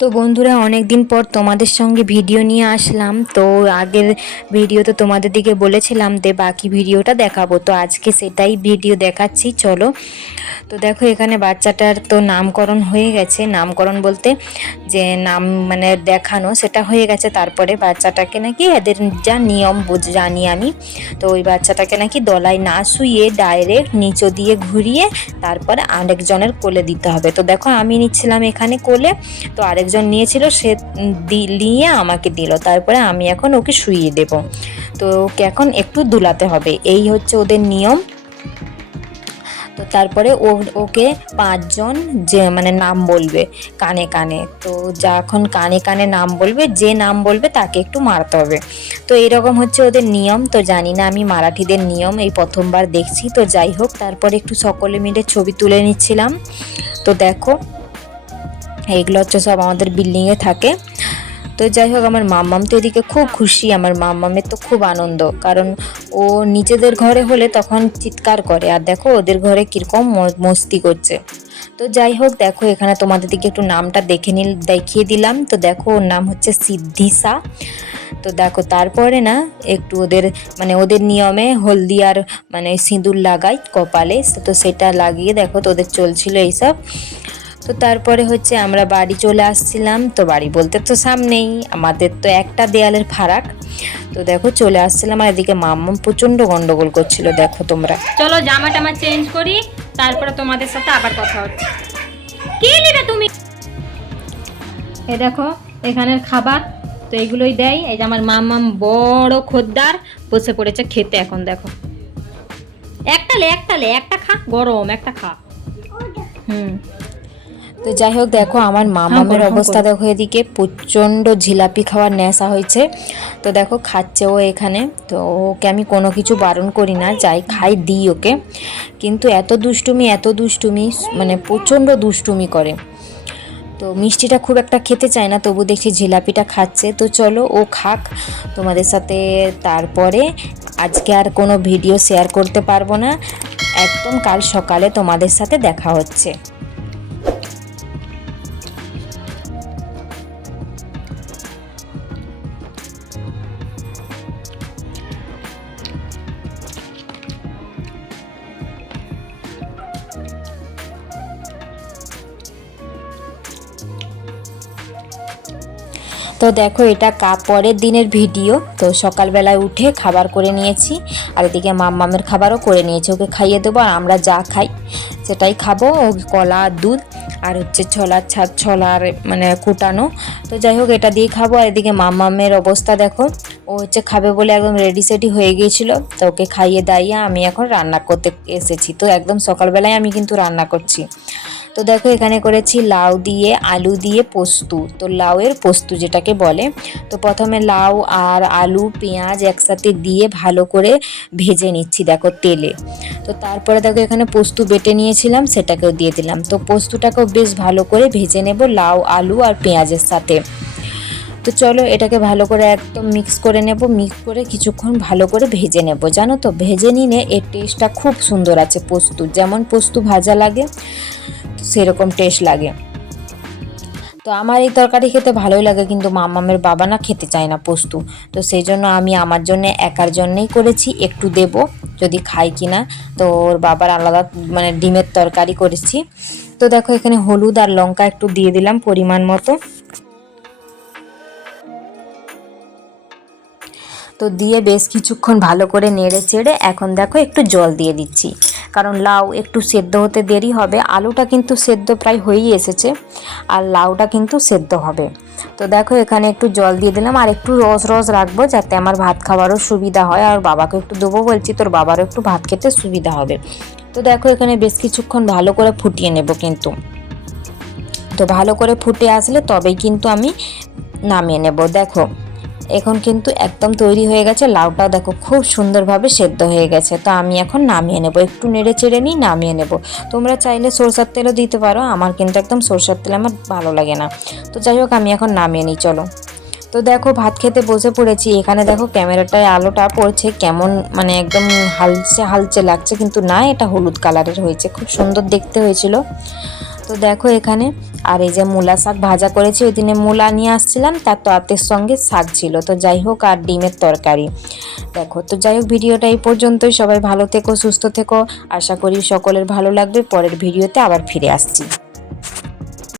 তো বন্ধুরা, অনেক দিন পর তোমাদের সঙ্গে ভিডিও নিয়ে আসলাম। তো আগের ভিডিও তো তোমাদের দিকে বলেছিলাম যে বাকি ভিডিওটা দেখাবো, তো আজকে সেটাই ভিডিও দেখাচ্ছি, চলো। তো দেখো, এখানে বাচ্চাটার তো নামকরণ হয়ে গেছে। নামকরণ বলতে যে নাম মানে দেখানো, সেটা হয়ে গেছে। তারপরে বাচ্চাটাকে নাকি এদের যা নিয়ম জানি আমি, তো ওই বাচ্চাটাকে নাকি দলায় না শুইয়ে ডাইরেক্ট নিচে দিয়ে ঘুরিয়ে তারপরে আরেকজনের কোলে দিতে হবে। তো দেখো, আমি নিচ্ছিলাম এখানে কোলে, তো আরেকজন নিয়েছিল, সে নিয়ে আমাকে দিল। তারপরে আমি এখন ওকে শুইয়ে দেব। তো ওকে এখন একটু দুলাতে হবে, এই হচ্ছে ওদের নিয়ম। তো তারপরে ওকে পাঁচজন যে মানে নাম বলবে কানে কানে। তো যখন কানে কানে নাম বলবে, যে নাম বলবে তাকে একটু মারতে হবে। তো এরকম হচ্ছে ওদের নিয়ম। তো জানি না, আমি মারাঠিদের নিয়ম এই প্রথমবার দেখছি। তো যাই হোক, তারপরে একটু সকলে মিলে ছবি তুলে নিচ্ছিলাম। তো দেখো, এইগুলো হচ্ছে সব আমাদের বিল্ডিংয়ে থাকে। তো যাই হোক, আমার মাম্মাম তো এদিকে খুব খুশি। আমার মাম্মামের তো খুব আনন্দ, কারণ ও নিজেদের ঘরে হলে তখন চিৎকার করে, আর দেখো ওদের ঘরে কীরকম মস্তি করছে। তো যাই হোক, দেখো এখানে তোমাদের দিকে একটু নামটা দেখিয়ে দিলাম। তো দেখো, ওর নাম হচ্ছে সিদ্ধিসা। তো দেখো, তারপরে না একটু ওদের নিয়মে হলদি আর সিঁদুর লাগাই কপালে। তো সেটা লাগিয়ে দেখো, তো ওদের চলছিল এইসব। তো তারপরে হচ্ছে আমরা বাড়ি চলে আসছিলাম। তো বাড়ি বলতে তো সামনেই, আমাদের তো একটা দেয়ালের ফারাক। তো দেখো চলে আসছিলাম, আর এদিকে মাম্মাম প্রচণ্ড গন্ডগোল করছিল। দেখো তোমরা, চলো জামা টামা চেঞ্জ করি, তারপরে তোমাদের সাথে আবার কথা হচ্ছে। কি নিবে তুমি? এই দেখো এখানের খাবার, তো এইগুলোই দেয়। এই যে আমার মাম্মাম বড় খদ্দার বসে পড়েছে খেতে। এখন দেখো, একটা খা, গরম একটা খা। হুম। তো যাই হোক, দেখো আমার মামামের অবস্থা দেখো, এদিকে প্রচণ্ড জিলাপি খাওয়ার নেশা হয়েছে। তো দেখো খাচ্ছে ও এখানে। তো ওকে আমি কোনো কিছু বারণ করি না, যাই খাই দিই ওকে, কিন্তু এত দুষ্টুমি মানে প্রচণ্ড দুষ্টুমি করে। তো মিষ্টিটা খুব একটা খেতে চায় না, তবু দেখছি জিলাপিটা খাচ্ছে। তো চলো ও খাক তোমাদের সাথে। তারপরে আজকে আর কোনো ভিডিও শেয়ার করতে পারবো না, একদম কাল সকালে তোমাদের সাথে দেখা হচ্ছে। তো দেখো, এটা পরের দিনের ভিডিও। তো সকালবেলায় উঠে খাবার করে নিয়েছি, আর এদিকে মাম্মামের খাবারও করে নিয়েছি। ওকে খাইয়ে দেবো, আর আমরা যা খাই সেটাই খাবো। ও কলা দুধ আর হচ্ছে ছোলার কুটানো। তো যাই হোক, এটা দিয়ে খাবো। আর এদিকে মাম্মামের অবস্থা দেখো, ও হচ্ছে খাবে বলে একদম রেডি সেডি হয়ে গিয়েছিল। তো ওকে খাইয়ে দাইয়ে আমি এখন রান্না করতে এসেছি। তো একদম সকালবেলায় আমি কিন্তু রান্না করছি। তো দেখো, এখানে করেছি লাউ দিয়ে আলু দিয়ে পোস্ত। তো লাউয়ের পোস্ত যেটাকে বলে। তো প্রথমে লাউ আর আলু পেঁয়াজ একসাথে দিয়ে ভালো করে ভেজে নিচ্ছি দেখো তেলে। তো তারপরে দেখো, এখানে পোস্ত বেটে নিয়েছিলাম, সেটাকেও দিয়ে দিলাম। তো পোস্তটাকেও বেশ ভালো করে ভেজে নেব লাউ আলু আর পেঁয়াজের সাথে। তো চলো, এটাকে ভালো করে একদম মিক্স করে নেব। মিক্স করে কিছুক্ষণ ভালো করে ভেজে নেব। জানো তো, ভেজে নিলে এর টেস্টটা খুব সুন্দর আছে। পোস্ত যেমন পোস্ত ভাজা লাগে, সেরকম টেস্ট লাগে। তো আমার এই তরকারি খেতে ভালোই লাগে, কিন্তু মামামের বাবা না খেতে চায় না পোস্ত। তো সেই জন্য আমি আমার জন্য একার জন্যই করেছি, একটু দেব যদি খাই কিনা। তো ওর বাবার আলাদা ডিমের তরকারি করেছি। তো দেখো, এখানে হলুদ আর লঙ্কা একটু দিয়ে দিলাম পরিমাণ মতো। তো দিয়ে বেশ কিছুক্ষণ ভালো করে নেড়ে চেড়ে এখন দেখো একটু জল দিয়ে দিচ্ছি, কারণ লাউ একটু সেদ্ধ হতে দেরি হবে। আলুটা কিন্তু সেদ্ধ প্রায় হয়েই এসেছে, আর লাউটা কিন্তু সেদ্ধ হবে। তো দেখো, এখানে একটু জল দিয়ে দিলাম, আর একটু রস রাখবো যাতে আমার ভাত খাওয়ারও সুবিধা হয়। আর বাবাকে একটু দেবো বলছি, তোর বাবারও একটু ভাত খেতে সুবিধা হবে। তো দেখো, এখানে বেশ কিছুক্ষণ ভালো করে ফুটিয়ে নেব কিন্তু। তো ভালো করে ফুটে আসলে তবেই কিন্তু আমি নামিয়ে নেব। দেখো, এখন কিন্তু একদম তৈরি হয়ে গেছে। লাউটাও দেখো খুব সুন্দরভাবে সেদ্ধ হয়ে গেছে। তো আমি এখন নামিয়ে নেব, একটু নেড়ে চেড়ে নিই, নামিয়ে নেব। তোমরা চাইলে সরষের তেলও দিতে পারো, আমার কিন্তু একদম সরষের তেল আমার ভালো লাগে না। তো যাই হোক, আমি এখন নামিয়ে নিই, চলো। তো দেখো, ভাত খেতে বসে পড়েছি। এখানে দেখো ক্যামেরাটায় আলোটা পড়ছে কেমন, একদম হালচে হালচে লাগছে, কিন্তু না, এটা হলুদ কালারের হয়েছে, খুব সুন্দর দেখতে হয়েছিল। তো তো দেখো এখানে, আর এই যে মূলা শাক ভাজা করেছি, ওই দিনে মূলা নিয়ে আসছিলাম, তার তাতের সঙ্গে শাক ছিল, তো যাই হোক, আর ডিমের তরকারি। দেখো, তো যাই হোক, ভিডিওটা এই পর্যন্তই। সবাই ভালো থেকো, সুস্থ থেকো, আশা করি সকলের ভালো লাগবে। পরের ভিডিওতে আবার ফিরে আসছি।